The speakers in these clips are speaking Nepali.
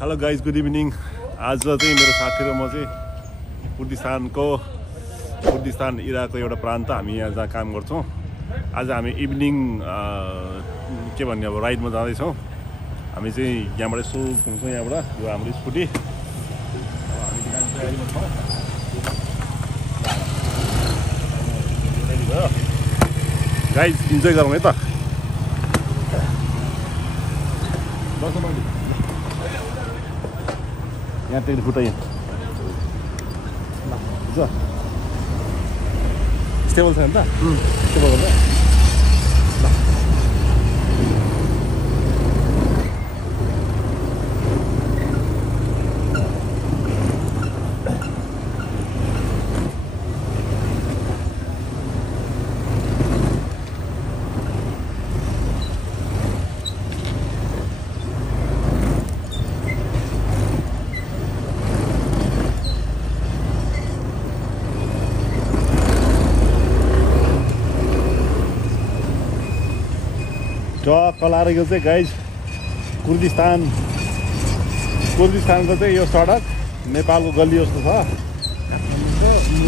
Hello guys, good evening. आज चाहिँ मेरो साथी र म चाहिँ कुर्दिस्तान इराकको एउटा प्रान्त हामी यहाँ जहाँ काम गर्छौँ। आज हामी इभिनिङ के भन्ने अब राइडमा जाँदैछौँ। हामी चाहिँ यहाँबाट यसो घुम्छौँ। यहाँबाट यो हाम्रो स्कुटी हामी तयारीमा छौँ। गाइज इन्जोय गरौँ है त। यहाँ टेन फुट यहाँ स्टेबल छ नि त? स्टेबल गर्दा कलाएर यो चाहिँ गाइज कुर्दिस्तानको चाहिँ यो सडक नेपालको गल्ली जस्तो छ।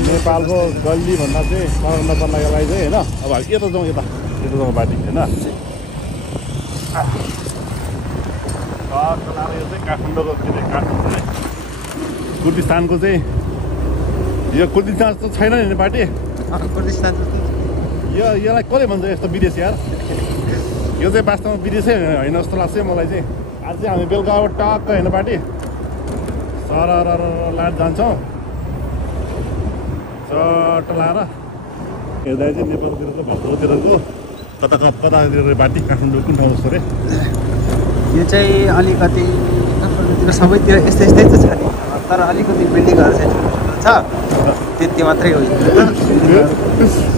नेपालको गल्ली भन्दा चाहिँ सडक नपर्नको लागि चाहिँ होइन। अब यता जाउँ, यता जाउँ बाटो होइन। कलाएर यो चाहिँ काठमाडौँको के अरे काठमाडौँ कुर्दिस्तानको चाहिँ यो कुर्दिस्तान जस्तो छैन नि पार्टी। कुर्दिस्तान यसलाई कसले भन्छ यस्तो विदेश यार? यो चाहिँ वास्तवमा विदेशै होइन जस्तो लाग्छ मलाई चाहिँ। आज चाहिँ हामी बेलुका अब टक्क होइन पार्टी सर लाट जान्छौँ। चट्ट लाएर हेर्दा चाहिँ नेपालतिरको भाद्रतिरको कतातिर पार्टी काठमाडौँ कुन ठाउँ जस्तो अरे। यो चाहिँ अलिकति काठमाडौँतिर सबैतिर यस्तै त छ नि, तर अलिकति बिल्डिङहरू चाहिँ ठुलो छ, त्यति मात्रै हो।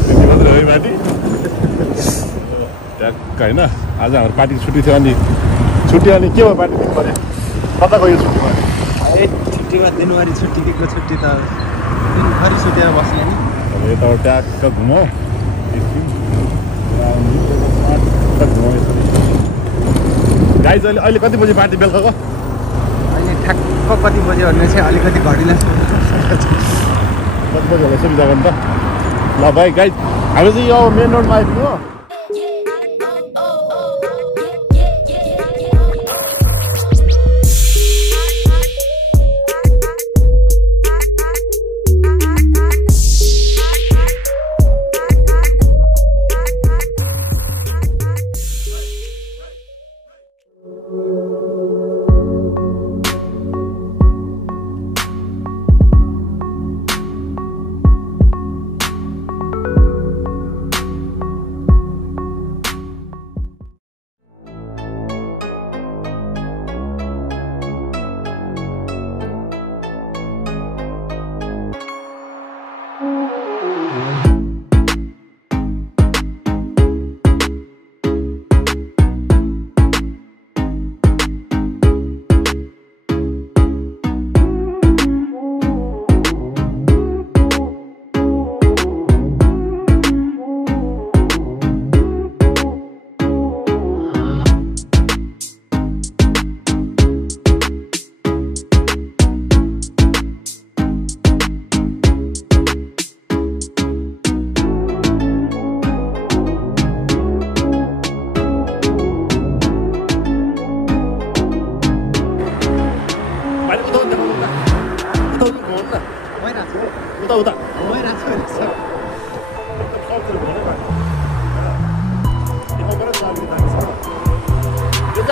त्यति मात्रै हो पार्टी ट्याक्क होइन। आज हाम्रो पार्टीको छुट्टी थियो। अनि छुट्टी अनि के भयो पार्टी दिनु पऱ्यो? कता गयो छुट्टीमा? छुट्टीमा दिनभरि छुट्टी दिएको छुट्टी त दिनभरि सुतेर बस्ने नि। अब यताबाट ट्याक्क घुमाऊ गाइज। अहिले कति बजी पार्टी बेलुकाको? अहिले ठ्याक्क कति बज्यो भने चाहिँ अलिकति घडीलाई कति बजी होला सुविधा गर्नु त। ल भाइ गाइज, हामी चाहिँ यो मेन रोडमा आइपुग्यो।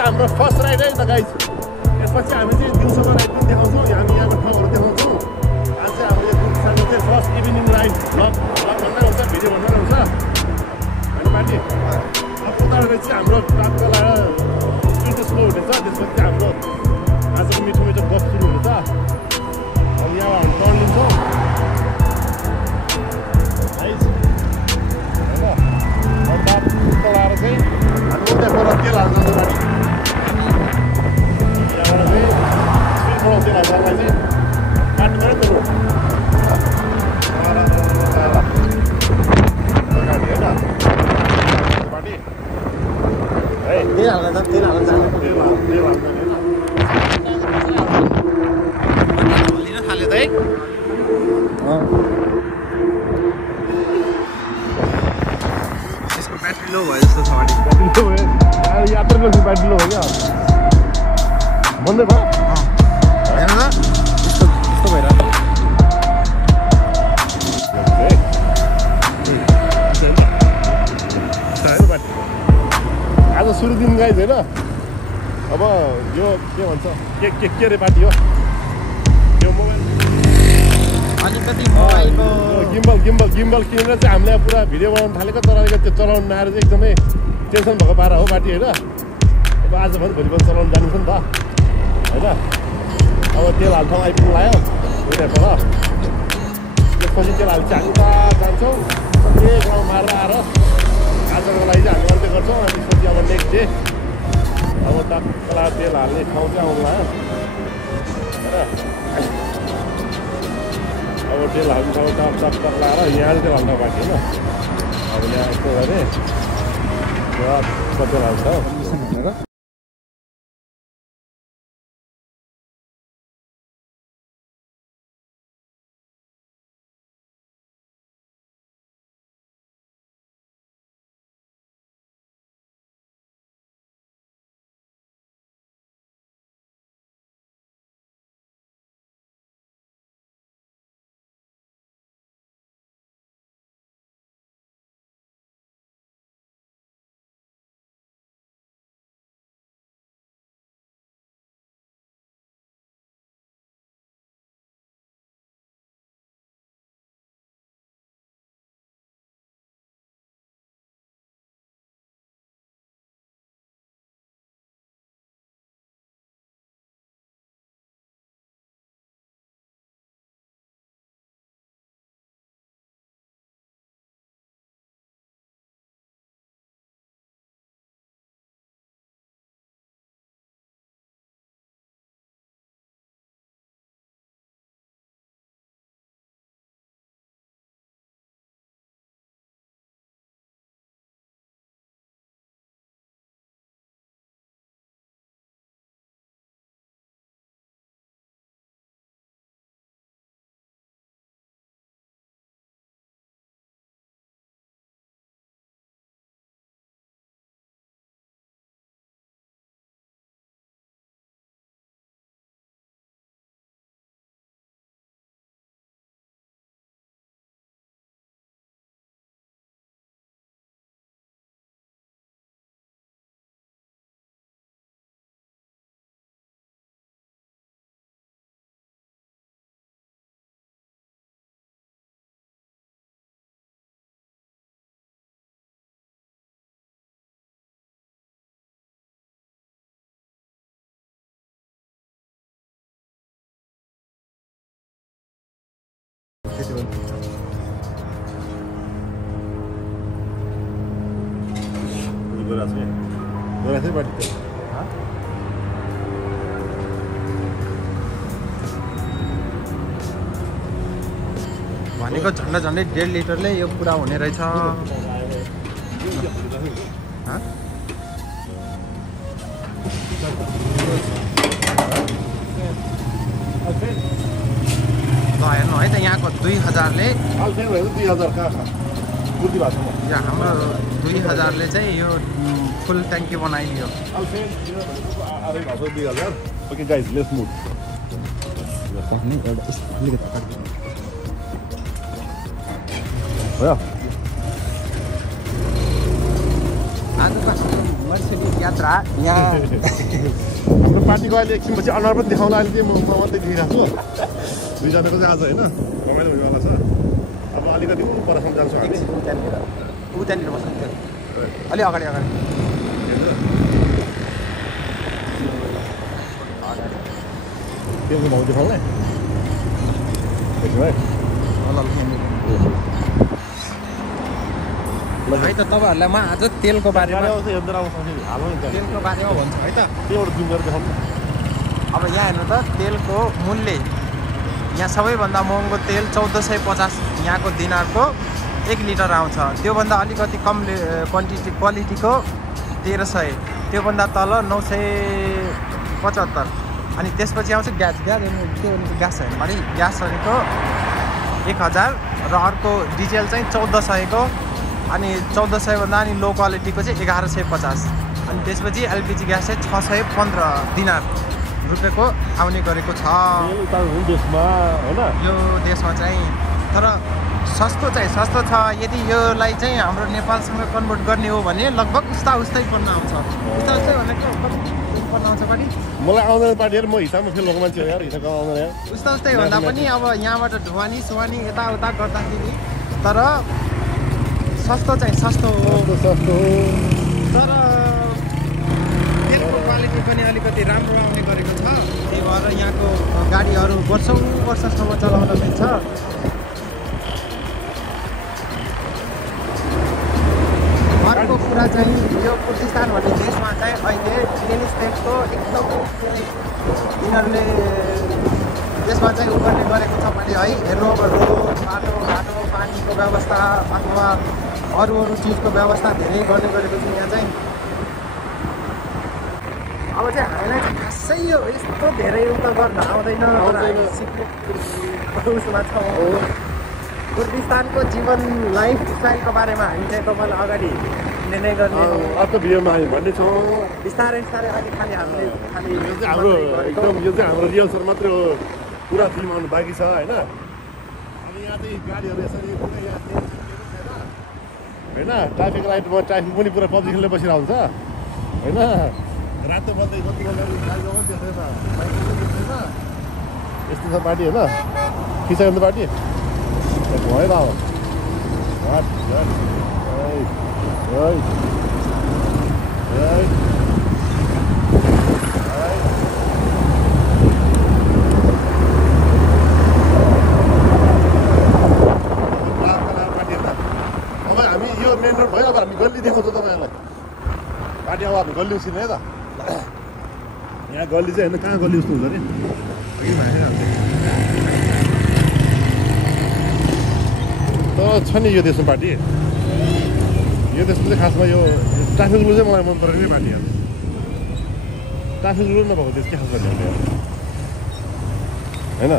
हाम्रो फर्स्ट राइड है त गाइज। यसपछि हामी चाहिँ दिउँसोको राइड पनि देखाउँछौँ। हामी यहाँको ठाउँहरू देखाउँछौँ। आज चाहिँ हाम्रो कुर्दिस्तानको चाहिँ फर्स्ट इभिनिङ राइड भ्लग भन्दै हुन्छ, भिडियो भन्दै हुन्छ होइन पार्टी। अब उताबाट चाहिँ हाम्रो टापको लगाएर स्पिड स्लो हुनेछ। त्यसपछि हाम्रो आजको मिठो मिठो गफ सुरु हुनेछ। अब यहाँ हामी टर्न लिन्छौँ होइन। अन्त लगाएर चाहिँ हामी उता गएर तेल हाल्छ गाडी। तेल हाल्न बन्दै भयो हेर्नु त यस्तो भइरहेको आज सुरु दिन गाइज होइन अब यो के भन्छ के अरे पार्टी हो यो मोबाइल अलिकति मोबाइलको गिम्बल किनेर चाहिँ हामीले पुरा भिडियो बनाउनु थालेको तर त्यो चलाउनु नआएर चाहिँ एकदमै टेन्सन भएको पारा हो पार्टी होइन अब आज भने भोलि पनि चलाउनु जान्छ नि त होइन अब तेल हाल्छौँ आइपुग्नु लाग्यो उता पर त्यसपछि तेल हाल्छ हामी त जान्छौँ एक गाउँ मारेर आएर आजको लागि चाहिँ हामी अन्त्य गर्छौँ अनि त्यसपछि अब नेक्स्ट डे अब टक्कला तेल हाल्ने ठाउँ चाहिँ आउनु लाग्यो होइन अब तेल हाल्ने ठाउँ टक लाएर यहाँ तेल हाल्न बाँकी होइन अब यहाँ यस्तो गरे तेल हाल्छ भनेको झन्डा झन्डै 1.5 लिटरले यो पुरा हुने रहेछ हेर्नु है त यहाँको 2000ले हाम्रो 2000ले चाहिँ यो फुल ट्याङ्की बनाइलियो ओके गाइस लेट्स मुभ आजको मर्सिडिज यात्रा यहाँ हाम्रो पार्टीको अहिले एकछिनपछि अनुहार पनि देखाउन अहिले चाहिँ म मात्रै देखिरहेको छु दुईजनाको चाहिँ आज होइन रमाइलो हुनेवाला छ अब अलिकति परसम्म जान्छौँ हामी उतानिर बस्नु थियो अलि अगाडि तेलको भाउ देखाउने है त तपाईँहरूलाई म आज तेलको बारेमा भन्छु है त त्यहीबाट जुम गरेर देखाउनु अब यहाँ हेर्नु त तेलको मूल्य यहाँ सबैभन्दा महँगो तेल 1450 यहाँको दिनारको 1 लिटर आउँछ त्योभन्दा अलिकति कम क्वालिटीको 1300 त्योभन्दा तल 975 अनि त्यसपछि आउँछ ग्यास त्यो ग्यास होइन भने ग्यास भनेको 1000 र अर्को डिजेल चाहिँ 1400 को अनि 1400 भन्दा अनि लो क्वालिटीको चाहिँ 1150 अनि त्यसपछि एलपिजी ग्यास चाहिँ 615 दिनार रुपियाँको आउने गरेको छ देशमा होइन यो देशमा चाहिँ। तर सस्तो छ। यदि योलाई चाहिँ हाम्रो नेपालसँग कन्भर्ट गर्ने हो भने लगभग उस्तै पर्न आउँछ। उस्तै भनेको पर्न आउँछ पनि मलाई आउँदैन पार्टी यार, म हिसाबमा फेल भएको मान्छे हो यार, हिसाबमा आउँदैन यार। उस्तै भन्दा पनि अब यहाँबाट ढुवानी सुवानी यताउता गर्दाखेरि तर सस्तो हो। तर तेलको क्वालिटी पनि अलिकति राम्रो आउने गरेको छ। त्यही भएर यहाँको गाडीहरू वर्षसम्म चलाउन मिल्छ। अर्को कुरा चाहिँ यो कुर्दिस्तान भन्ने देशमा चाहिँ अहिले रियल इस्टेटको एकदम यिनीहरूले त्यसमा चाहिँ उ गर्ने गरेको छ भने है, रोड बाटो पानीको व्यवस्था अथवा अरू चिजको व्यवस्था धेरै गर्ने गरेको छ यहाँ चाहिँ। अब चाहिँ हामीलाई चाहिँ खासै यो यस्तो धेरै उता गर्न आउँदैन, उसमा छ। कुर्दिस्तानको जीवन लाइफस्टाइलको बारेमा हामी चाहिँ तपाईँलाई अगाडि निर्णय गर्ने अर्को भिडियोमा हामी भन्नेछौँ बिस्तारै अहिले हामीले हाम्रो एकदम यो चाहिँ हाम्रो रिहर्सल मात्रै हो, पुरा फिल्म आउनु बाँकी छ होइन। अब यहाँ चाहिँ गाडीहरू यसरी होइन, ट्राफिक लाइटमा ट्राफिक पनि पुरा पब्जी खेल्दै बसिरहेको हुन्छ होइन। रातो बल्दै कति यस्तो छ पार्टी होइन, खिचाइन्छ पार्टी भयो त अब हामी यो मेन रोड भयो, अब हामी गल्ली देखाउँछौँ तपाईँहरूलाई पार्टी। अब हामी गल्ली उसिने है त, यहाँ गल्ली चाहिँ होइन, कहाँ गल्ली उस्तो हुन्छ अरे तर छ नि यो देशमा पार्टी। यो देशमा चाहिँ खासमा यो ट्राफिक रुल चाहिँ मलाई मन परेन पार्टी। ट्राफिक रुल नभएको देश के खास गर्ने होइन।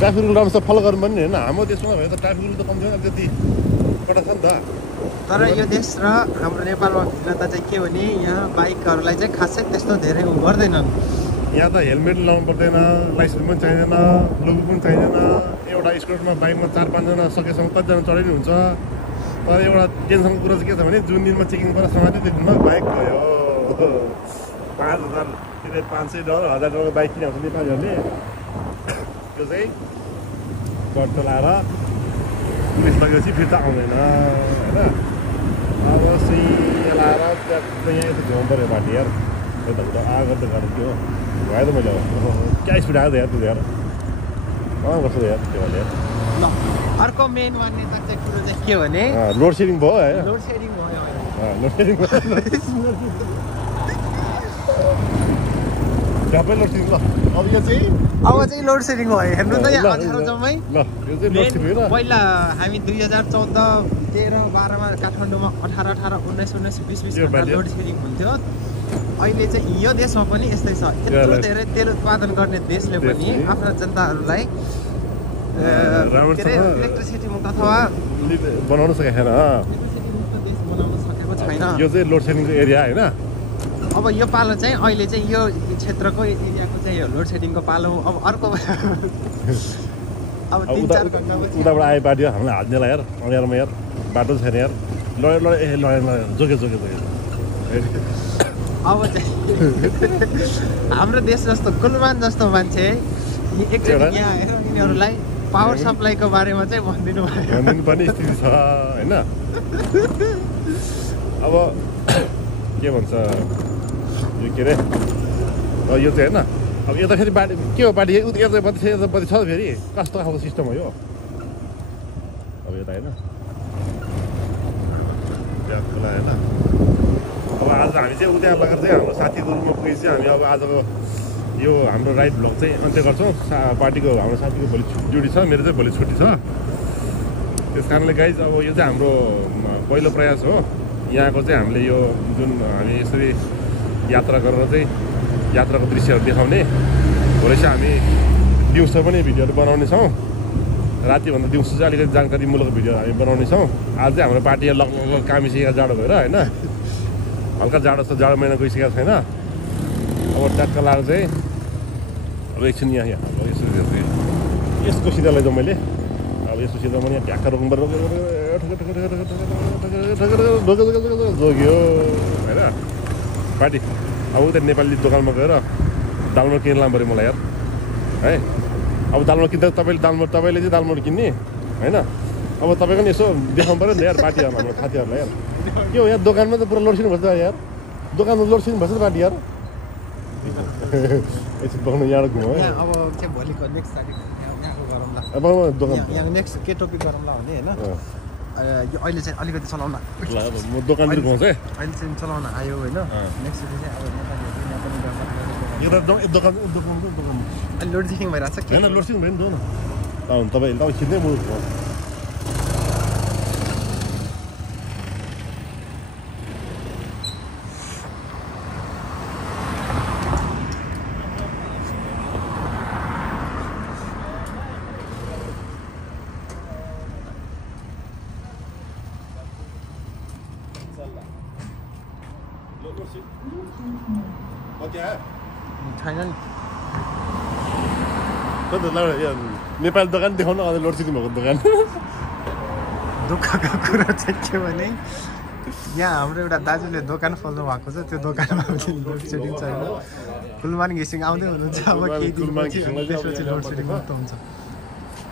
ट्राफिक रुल राम्रोसँग फलो गर्नु पनि होइन, हाम्रो देशमा भयो त ट्राफिक रुल त कम छैन त्यति कडा छ नि त। तर यो देश र हाम्रो नेपालमा भिन्नता चाहिँ के भने यहाँ बाइकहरूलाई चाहिँ खासै त्यस्तो धेरै गर्दैनन्। यहाँ त हेलमेट लाउनु पर्दैन, लाइसेन्स पनि चाहिँदैन, लोगो पनि चाहिँदैन। एउटा स्कुटरमा बाइकमा 4-5जना सकेसम्म कतिजना चढाइ हुन्छ। तर एउटा टेन्सनको कुरा चाहिँ के छ भने जुन दिनमा चेकिङ गरेर समात्यो त्यो दिनमा बाइक गयो 5,000 $500 $1,000 बाइक किने आउँछ नेपालीहरूले। त्यो चाहिँ चट्ट लाएर पुलिस लगेपछि फिर्ता आउँदैन होइन। अब सिया लाएर यहाँ यस्तो घुमाउनु पऱ्यो बाटो यार, यताउता आगो त गरेर त्यो भयो त मैले अब क्या स्पिड आएको यार त्यो यार गर्छु यार त्यो भने। ल अर्को मेन मान्यता चाहिँ कुरो चाहिँ के भने लोड सेडिङ भयो होइन, लोड सेडिङ भयो झ्यापै लोड सेडिङ। ल अब यो चाहिँ लोड सेडिङ भयो। हेर्नु त यहाँ 18 जम्मै ल यो चाहिँ लोड सेडिङ होइन। पहिला हामी 2014, 13, 12मा काठमाडौँमा 18, 19, 20 लोड सेडिङ हुन्थ्यो। अहिले चाहिँ यो देशमा पनि यस्तै छ। यत्रो धेरै तेल उत्पादन गर्ने देशले पनि आफ्ना जनताहरूलाई इलेक्ट्रिसिटी मुक्त अथवा बनाउन सकेको छैन। देश बनाउन सकेको छैन। यो चाहिँ लोड सेडिङको एरिया होइन। अब यो पालो चाहिँ अहिले चाहिँ यो क्षेत्रको एरियाको चाहिँ यो लोड सेडिङको पालो। अब अर्को अब 3-4 घन्टापछि उताबाट आए बाटो हामीलाई हाल्नेलाई यार अँध्यारोमा यार बाटो छैन यार, लडेर जोगे अब चाहिँ हाम्रो देश जस्तो गुलमान जस्तो मान्छे एकचोटि यहाँ हेर यिनीहरूलाई पावर सप्लाईको बारेमा चाहिँ भनिदिनु पर्ने स्थिति छ होइन। अब के भन्छ यो के अरे यो चाहिँ होइन। अब यता फेरि बाटो के हो बाटो यतापट्टि छ फेरि कस्तो खालको सिस्टम हो यो। अब यता होइन खोला होइन। अब आज हामी चाहिँ उद्या लगेर चाहिँ हाम्रो साथीको रुममा पुगेपछि हामी अब आजको यो हाम्रो राइड भ्लग चाहिँ अन्त्य गर्छौँ। पार्टीको हाम्रो साथीको भोलि ड्युटी छ, मेरो चाहिँ भोलि छुट्टी छ। त्यस कारणले गाइज अब यो चाहिँ हाम्रो पहिलो प्रयास हो। यहाँको चाहिँ हामीले यो जुन हामी यसरी यात्रा गरेर चाहिँ यात्राको दृश्यहरू देखाउने, भोलि चाहिँ हामी दिउँसो पनि भिडियोहरू बनाउनेछौँ। रातिभन्दा दिउँसो चाहिँ अलिकति जानकारीमूलक भिडियोहरू हामी बनाउनेछौँ। आज चाहिँ हाम्रो पार्टी लगभग कामिसकेको जाडो भएर होइन, हल्का जाडो छ, जाडो महिना गइसकेको छैन। अब ट्याक्क लाएर चाहिँ अब एकछिन यहाँ अब यसको सिधा लैजाउँ मैले अब यसको सिधा मैले यहाँ भ्याक्का रोक्नु पर्यो जोग्यो होइन पार्टी अब उता नेपाली दोकानमा गएर दालमोट किनेर लानु पऱ्यो मलाई यार है अब दालमोट किन्दा तपाईँले चाहिँ दालमोट किन्ने होइन अब तपाईँको नि यसो देखाउनु पऱ्यो नि यार पार्टीहरू हाम्रो साथीहरूलाई यार के हो यहाँ दोकानमा त पुरा लोडसिङ भन्छ यार दोकानमा लोडसिङ भन्छ त पार्टी यार एकछिन पकाउनु यहाँ घुम अब के भोलिको नेक्स्ट तारिक यहाँको गरौँला अब दोकान यहाँ नेक्स्ट के टपिक गरौँला भने होइन यो अहिले चाहिँ अलिकति चलाउन म दोकानतिर घुमाउँछु है अहिले चाहिँ चलाउन आयो होइन नेक्स्ट चाहिँ अब यो दोकान अहिले लोडसिङ भइरहेको छ होइन लोडसिङ भयो नि त तपाईँ खिच्दै म छैन नि नेपाली दोकान देखाउनु अझ लोडसिङ भएको दोकान दुःखको कुरो चाहिँ के भने यहाँ हाम्रो एउटा दाजुले दोकान खोल्नु भएको छ त्यो दोकानमा लोडसेडिङ छैन फुलमान घिसिङ आउँदै हुनुहुन्छ अब केही दिन त्यसपछि लोडसेडिङ मुक्त हुन्छ